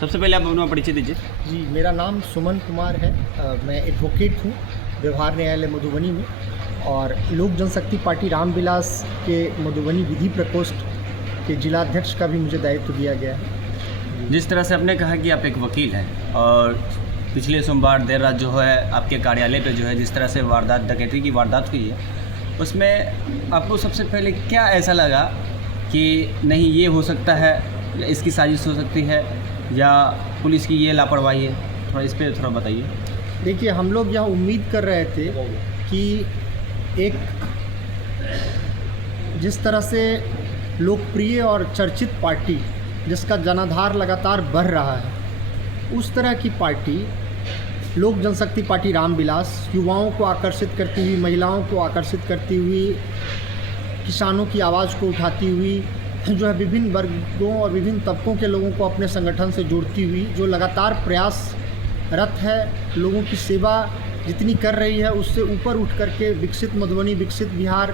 सबसे पहले आप अपना परिचय दीजिए। जी, मेरा नाम सुमन कुमार है। मैं एडवोकेट हूँ व्यवहार न्यायालय मधुबनी में, और लोक जनशक्ति पार्टी रामविलास के मधुबनी विधि प्रकोष्ठ के जिलाध्यक्ष का भी मुझे दायित्व दिया गया है। जिस तरह से आपने कहा कि आप एक वकील हैं और पिछले सोमवार देर रात जो है आपके कार्यालय पे जो है जिस तरह से वारदात, डकैती की वारदात हुई है, उसमें आपको सबसे पहले क्या ऐसा लगा कि नहीं ये हो सकता है, इसकी साजिश हो सकती है, या पुलिस की ये लापरवाही है? थोड़ा इस पर थोड़ा बताइए। देखिए, हम लोग यह उम्मीद कर रहे थे कि एक जिस तरह से लोकप्रिय और चर्चित पार्टी जिसका जनाधार लगातार बढ़ रहा है, उस तरह की पार्टी लोक जनशक्ति पार्टी रामविलास युवाओं को आकर्षित करती हुई, महिलाओं को आकर्षित करती हुई, किसानों की आवाज़ को उठाती हुई, जो है विभिन्न वर्गों और विभिन्न तबकों के लोगों को अपने संगठन से जोड़ती हुई, जो लगातार प्रयासरत है, लोगों की सेवा जितनी कर रही है उससे ऊपर उठ करके विकसित मधुबनी, विकसित बिहार,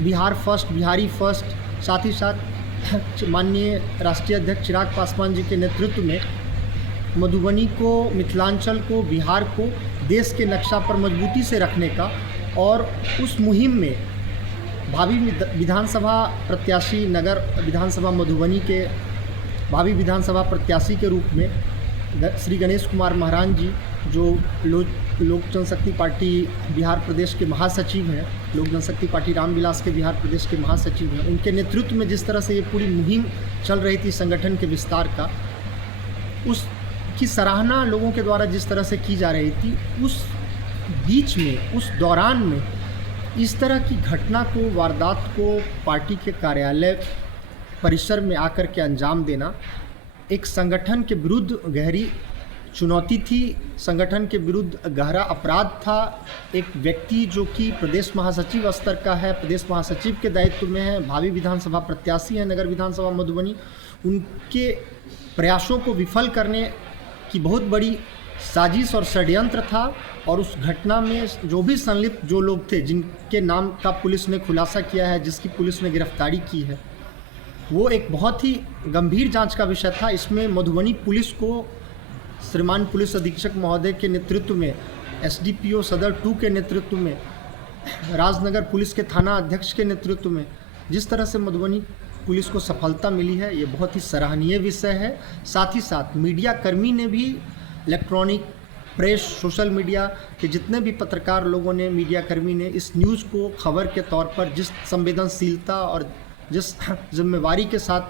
बिहार फर्स्ट, बिहारी फर्स्ट, साथ ही साथ माननीय राष्ट्रीय अध्यक्ष चिराग पासवान जी के नेतृत्व में मधुबनी को, मिथिलांचल को, बिहार को देश के नक्शा पर मजबूती से रखने का, और उस मुहिम में भावी विधानसभा प्रत्याशी, नगर विधानसभा मधुबनी के भावी विधानसभा प्रत्याशी के रूप में श्री गणेश कुमार महारान जी, जो लोक जनशक्ति पार्टी बिहार प्रदेश के महासचिव हैं, लोक जनशक्ति पार्टी रामविलास के बिहार प्रदेश के महासचिव हैं, उनके नेतृत्व में जिस तरह से ये पूरी मुहिम चल रही थी संगठन के विस्तार का, उसकी सराहना लोगों के द्वारा जिस तरह से की जा रही थी, उस बीच में, उस दौरान में इस तरह की घटना को, वारदात को पार्टी के कार्यालय परिसर में आकर के अंजाम देना एक संगठन के विरुद्ध गहरी चुनौती थी, संगठन के विरुद्ध गहरा अपराध था। एक व्यक्ति जो कि प्रदेश महासचिव स्तर का है, प्रदेश महासचिव के दायित्व में है, भावी विधानसभा प्रत्याशी है नगर विधानसभा मधुबनी, उनके प्रयासों को विफल करने की बहुत बड़ी साजिश और षड्यंत्र था। और उस घटना में जो भी संलिप्त जो लोग थे, जिनके नाम का पुलिस ने खुलासा किया है, जिसकी पुलिस ने गिरफ्तारी की है, वो एक बहुत ही गंभीर जांच का विषय था। इसमें मधुबनी पुलिस को श्रीमान पुलिस अधीक्षक महोदय के नेतृत्व में, एसडीपीओ सदर 2 के नेतृत्व में, राजनगर पुलिस के थाना अध्यक्ष के नेतृत्व में जिस तरह से मधुबनी पुलिस को सफलता मिली है, ये बहुत ही सराहनीय विषय है। साथ ही साथ मीडिया कर्मी ने भी, इलेक्ट्रॉनिक प्रेस, सोशल मीडिया के जितने भी पत्रकार लोगों ने, मीडिया कर्मी ने इस न्यूज़ को खबर के तौर पर जिस संवेदनशीलता और जिस जिम्मेवारी के साथ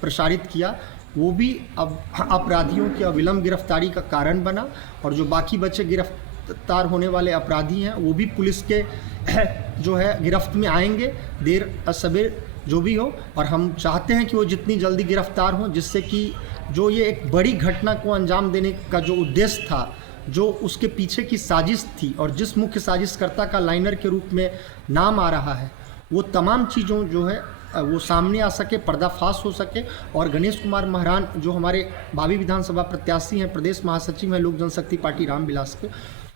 प्रसारित किया, वो भी अब अपराधियों की अविलंब गिरफ्तारी का कारण बना। और जो बाकी बचे गिरफ्तार होने वाले अपराधी हैं, वो भी पुलिस के जो है गिरफ्त में आएंगे, देर सवेर जो भी हो। और हम चाहते हैं कि वो जितनी जल्दी गिरफ्तार हों, जिससे कि जो ये एक बड़ी घटना को अंजाम देने का जो उद्देश्य था, जो उसके पीछे की साजिश थी, और जिस मुख्य साजिशकर्ता का लाइनर के रूप में नाम आ रहा है, वो तमाम चीज़ों जो है वो सामने आ सके, पर्दाफाश हो सके। और गणेश कुमार महारान जो हमारे भावी विधानसभा प्रत्याशी हैं, प्रदेश महासचिव हैं लोक जनशक्ति पार्टी रामविलास के,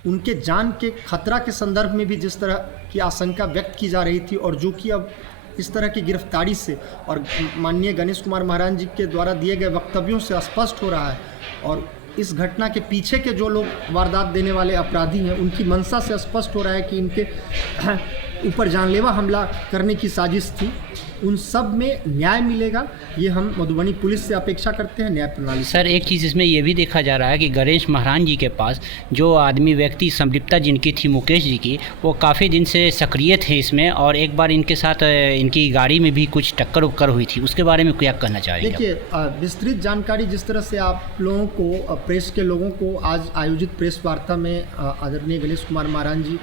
उनके जान के खतरा के संदर्भ में भी जिस तरह की आशंका व्यक्त की जा रही थी, और जो कि अब इस तरह की गिरफ्तारी से और माननीय गणेश कुमार महारान जी के द्वारा दिए गए वक्तव्यों से स्पष्ट हो रहा है। और इस घटना के पीछे के जो लोग वारदात देने वाले अपराधी हैं, उनकी मंशा से स्पष्ट हो रहा है कि इनके ऊपर जानलेवा हमला करने की साजिश थी। उन सब में न्याय मिलेगा, ये हम मधुबनी पुलिस से अपेक्षा करते हैं, न्याय प्रणाली। सर, एक चीज़ इसमें यह भी देखा जा रहा है कि गणेश महारान जी के पास जो आदमी, व्यक्ति, संलिप्तता जिनकी थी मुकेश जी की, वो काफ़ी दिन से सक्रिय थे इसमें, और एक बार इनके साथ इनकी गाड़ी में भी कुछ टक्कर उक्कर हुई थी, उसके बारे में क्या कहना चाहेंगे? देखिए, विस्तृत जानकारी जिस तरह से आप लोगों को, प्रेस के लोगों को आज आयोजित प्रेस वार्ता में आदरणीय गणेश कुमार महारान जी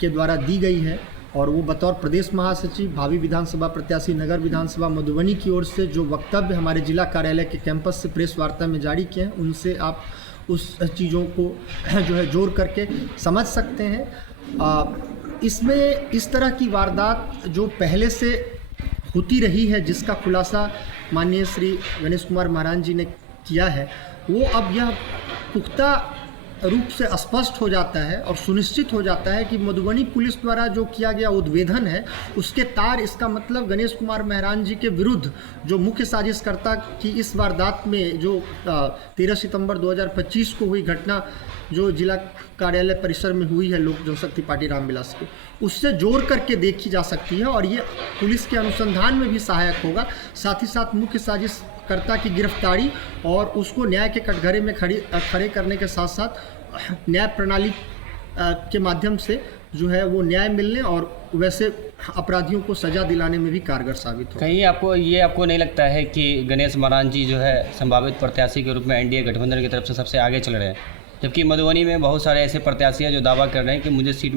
के द्वारा दी गई है, और वो बतौर प्रदेश महासचिव, भावी विधानसभा प्रत्याशी नगर विधानसभा मधुबनी की ओर से जो वक्तव्य हमारे जिला कार्यालय के कैंपस से प्रेस वार्ता में जारी किए हैं, उनसे आप उस चीज़ों को जो है जोड़ करके समझ सकते हैं। इसमें इस तरह की वारदात जो पहले से होती रही है, जिसका खुलासा माननीय श्री गणेश कुमार महारान जी ने किया है, वो अब यह पुख्ता रूप से स्पष्ट हो जाता है और सुनिश्चित हो जाता है कि मधुबनी पुलिस द्वारा जो किया गया उद्भेदन है उसके तार, इसका मतलब गणेश कुमार महरान जी के विरुद्ध जो मुख्य साजिशकर्ता की इस वारदात में जो 13 सितंबर 2025 को हुई घटना जो जिला कार्यालय परिसर में हुई है लोक जनशक्ति पार्टी रामविलास की, उससे जोड़ करके देखी जा सकती है और ये पुलिस के अनुसंधान में भी सहायक होगा। साथ ही साथ मुख्य साजिशकर्ता की गिरफ्तारी और उसको न्याय के कटघरे में खड़े करने के साथ साथ न्याय प्रणाली के माध्यम से जो है वो न्याय मिलने और वैसे अपराधियों को सजा दिलाने में भी कारगर साबित हो। कहीं आपको नहीं लगता है कि गणेश महरान जी जो है संभावित प्रत्याशी के रूप में एनडीए गठबंधन की तरफ से सबसे आगे चल रहे हैं, जबकि मधुबनी में बहुत सारे ऐसे प्रत्याशी हैं जो दावा कर रहे हैं कि मुझे सीट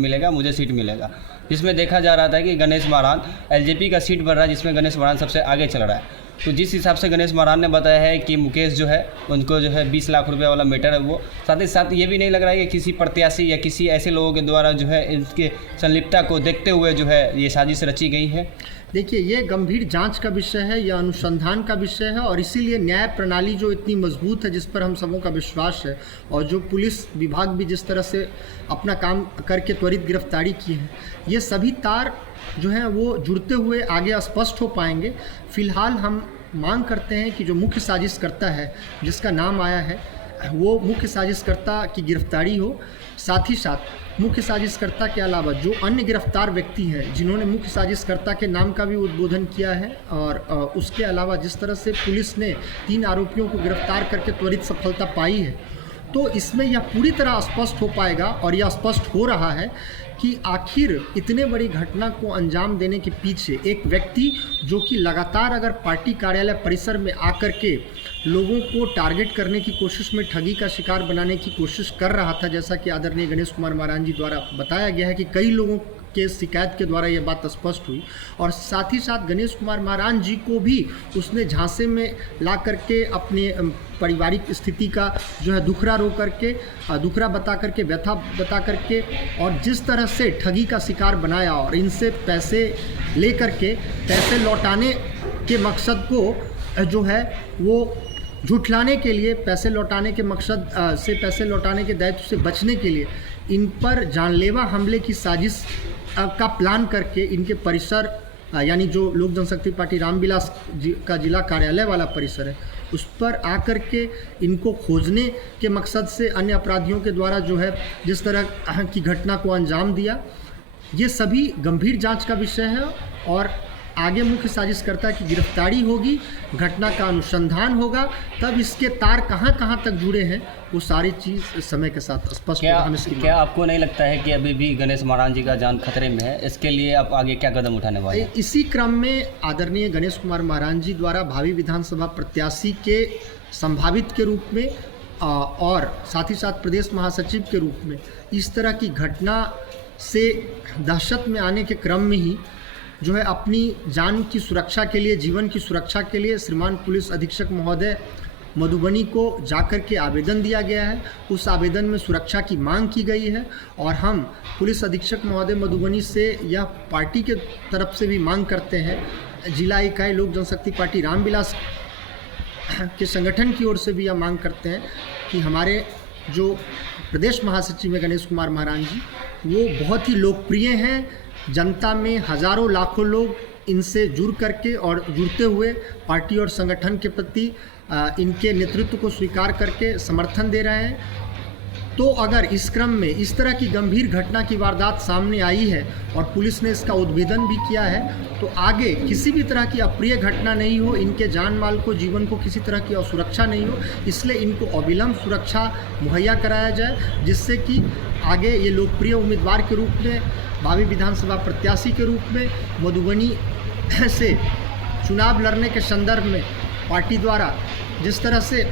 मिलेगा, जिसमें देखा जा रहा था कि गणेश महरान एलजेपी का सीट बढ़ रहा है, जिसमें गणेश महरान सबसे आगे चल रहा है। तो जिस हिसाब से गणेश महरान ने बताया है कि मुकेश जो है उनको जो है 20 लाख रुपए वाला मैटर है वो, साथ ही साथ ये भी नहीं लग रहा है कि किसी प्रत्याशी या किसी ऐसे लोगों के द्वारा जो है इसके संलिप्तता को देखते हुए जो है ये साजिश रची गई है। देखिए, ये गंभीर जांच का विषय है, यह अनुसंधान का विषय है और इसीलिए न्याय प्रणाली जो इतनी मजबूत है, जिस पर हम सबों का विश्वास है और जो पुलिस विभाग भी जिस तरह से अपना काम करके त्वरित गिरफ्तारी की है, ये सभी तार जो हैं वो जुड़ते हुए आगे स्पष्ट हो पाएंगे। फिलहाल हम मांग करते हैं कि जो मुख्य साजिशकर्ता है जिसका नाम आया है वो मुख्य साजिशकर्ता की गिरफ्तारी हो। साथ ही साथ मुख्य साजिशकर्ता के अलावा जो अन्य गिरफ्तार व्यक्ति हैं जिन्होंने मुख्य साजिशकर्ता के नाम का भी उद्बोधन किया है और उसके अलावा जिस तरह से पुलिस ने 3 आरोपियों को गिरफ्तार करके त्वरित सफलता पाई है, तो इसमें यह पूरी तरह स्पष्ट हो पाएगा और यह स्पष्ट हो रहा है कि आखिर इतने बड़ी घटना को अंजाम देने के पीछे एक व्यक्ति जो कि लगातार अगर पार्टी कार्यालय परिसर में आकर के लोगों को टारगेट करने की कोशिश में ठगी का शिकार बनाने की कोशिश कर रहा था, जैसा कि आदरणीय गणेश कुमार महरान जी द्वारा बताया गया है कि कई लोगों के शिकायत के द्वारा यह बात स्पष्ट हुई और साथ ही साथ गणेश कुमार महरान जी को भी उसने झांसे में ला करके अपने पारिवारिक स्थिति का जो है दुखरा बता करके व्यथा बता करके और जिस तरह से ठगी का शिकार बनाया और इनसे पैसे ले करके पैसे लौटाने के मकसद को जो है वो झुठलाने के लिए, पैसे लौटाने के मकसद से पैसे लौटाने के दायित्व से बचने के लिए इन पर जानलेवा हमले की साजिश का प्लान करके इनके परिसर यानी जो लोक जनशक्ति पार्टी रामविलास का जिला कार्यालय वाला परिसर है उस पर आकर के इनको खोजने के मकसद से अन्य अपराधियों के द्वारा जो है जिस तरह की घटना को अंजाम दिया, ये सभी गंभीर जांच का विषय है और आगे मुख्य साजिशकर्ता की गिरफ्तारी होगी, घटना का अनुसंधान होगा, तब इसके तार कहां कहां तक जुड़े हैं वो सारी चीज़ समय के साथ स्पष्ट होगा। क्या आपको नहीं लगता है कि अभी भी गणेश महरान जी का जान खतरे में है? इसके लिए आप आगे क्या कदम उठाने वाले हैं? इसी क्रम में आदरणीय गणेश कुमार महरान जी द्वारा भावी विधानसभा प्रत्याशी के संभावित के रूप में और साथ ही साथ प्रदेश महासचिव के रूप में इस तरह की घटना से दहशत में आने के क्रम में ही जो है अपनी जान की सुरक्षा के लिए, जीवन की सुरक्षा के लिए श्रीमान पुलिस अधीक्षक महोदय मधुबनी को जाकर के आवेदन दिया गया है। उस आवेदन में सुरक्षा की मांग की गई है और हम पुलिस अधीक्षक महोदय मधुबनी से यह पार्टी के तरफ से भी मांग करते हैं, जिला इकाई लोक जनशक्ति पार्टी रामविलास के संगठन की ओर से भी यह मांग करते हैं कि हमारे जो प्रदेश महासचिव हैं गणेश कुमार महरान जी, वो बहुत ही लोकप्रिय हैं, जनता में हज़ारों लाखों लोग इनसे जुड़ करके और जुड़ते हुए पार्टी और संगठन के प्रति इनके नेतृत्व को स्वीकार करके समर्थन दे रहे हैं। तो अगर इस क्रम में इस तरह की गंभीर घटना की वारदात सामने आई है और पुलिस ने इसका उद्भेदन भी किया है, तो आगे किसी भी तरह की अप्रिय घटना नहीं हो, इनके जान माल को, जीवन को किसी तरह की असुरक्षा नहीं हो, इसलिए इनको अविलंब सुरक्षा मुहैया कराया जाए, जिससे कि आगे ये लोकप्रिय उम्मीदवार के रूप में, भावी विधानसभा प्रत्याशी के रूप में मधुबनी से चुनाव लड़ने के संदर्भ में पार्टी द्वारा जिस तरह से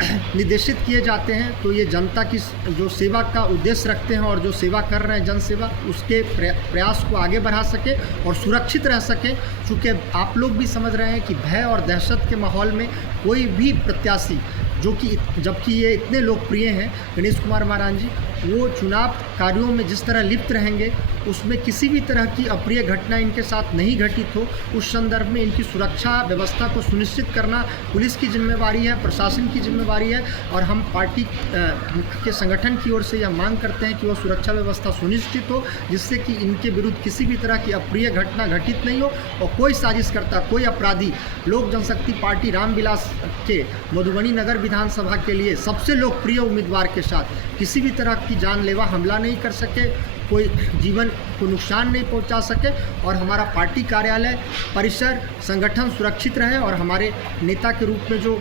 निर्देशित किए जाते हैं, तो ये जनता की जो सेवा का उद्देश्य रखते हैं और जो सेवा कर रहे हैं जन सेवा, उसके प्रयास को आगे बढ़ा सके और सुरक्षित रह सके। चूँकि आप लोग भी समझ रहे हैं कि भय और दहशत के माहौल में कोई भी प्रत्याशी जो कि जबकि ये इतने लोकप्रिय हैं गणेश कुमार महरान जी, वो चुनाव कार्यों में जिस तरह लिप्त रहेंगे उसमें किसी भी तरह की अप्रिय घटना इनके साथ नहीं घटित हो, उस संदर्भ में इनकी सुरक्षा व्यवस्था को सुनिश्चित करना पुलिस की जिम्मेवारी है, प्रशासन की जिम्मेवारी है। और हम पार्टी के संगठन की ओर से यह मांग करते हैं कि वह सुरक्षा व्यवस्था सुनिश्चित हो, जिससे कि इनके विरुद्ध किसी भी तरह की अप्रिय घटना घटित नहीं हो और कोई साजिशकर्ता, कोई अपराधी लोक जनशक्ति पार्टी रामविलास के मधुबनी नगर विधानसभा के लिए सबसे लोकप्रिय उम्मीदवार के साथ किसी भी तरह की जानलेवा हमला नहीं कर सके, कोई जीवन को नुकसान नहीं पहुंचा सके और हमारा पार्टी कार्यालय परिसर संगठन सुरक्षित रहे और हमारे नेता के रूप में जो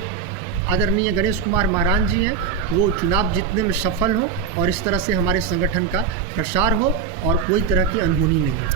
आदरणीय गणेश कुमार महाराज जी हैं वो चुनाव जीतने में सफल हो और इस तरह से हमारे संगठन का प्रसार हो और कोई तरह की अनहोनी नहीं हो।